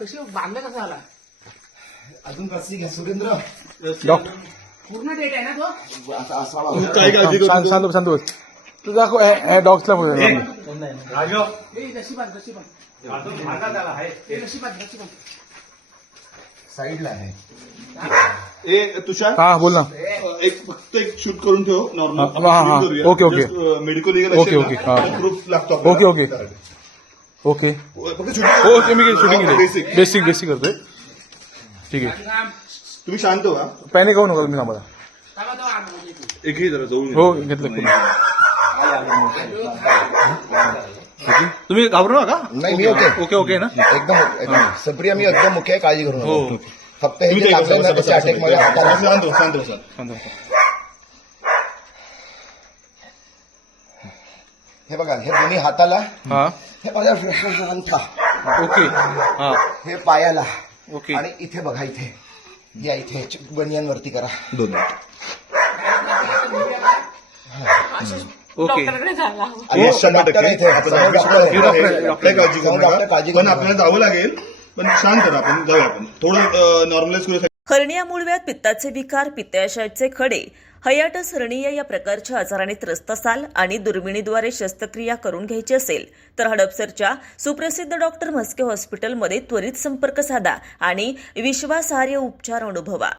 कशी बांधलं कसं आला अजून कशी घ्या सुरेंद्र डॉक्टर पूर्ण डेट आहे ना तो शांत बस तू दाखव डॉक्टरला बोल नशिबात साईडला आहे. तुषार हा बोल ना फक्त एक शूट करून ठेव हा, हा. Normal. Okay, okay. Medical okay, okay. हा. प्रूफ लागतो ओके, ओके. ओके फक्त ओके मी शूटिंग केली बेसिक करतोय ठीक आहे तुम्ही शांत व्हा. पॅनिक होऊ नका तुम्ही आम्हाला एकही जरा जाऊन हो घेतलं तुम्ही घाबरू नका. नाही मी ओके ओके ओके ना एकदम सुप्रिया मी एकदम ओके काळजी करू हो नका. फक्त हे जे लागलं ना त्याच्या अटॅक मध्ये हाताला शांत व्हा, शांत व्हा, सर. हे बघा हे दोन्ही हाताला हा हे माझ्या अंगठा ओके हा हे पायाला ओके आणि इथे बघा इथे या इथे बनियांवरती करा. 2 मिनिट. ओके आणि 100% डॉक्टर आहे इथे. आपण समोर डॉक्टर आहे. आपल्या काळजी करू डॉक्टर नका. काळजी पण करू आपल्याला जावं लागेल. पण शांत राहा. आपण जाऊया. आपण थोडं नॉर्मलाइज करूया. हर्निया मूळव्याध, पित्ताचे विकार, पित्ताशयाचे खडे, हायटिस हर्निया या प्रकारच्या आजाराने त्रस्त असाल आणि दुर्बिणीद्वारे शस्त्रक्रिया करून घ्यायची असेल तर हडपसरच्या सुप्रसिद्ध डॉक्टर म्हस्के हॉस्पिटलमध्ये त्वरित संपर्क साधा आणि विश्वासार्ह उपचार अनुभवा.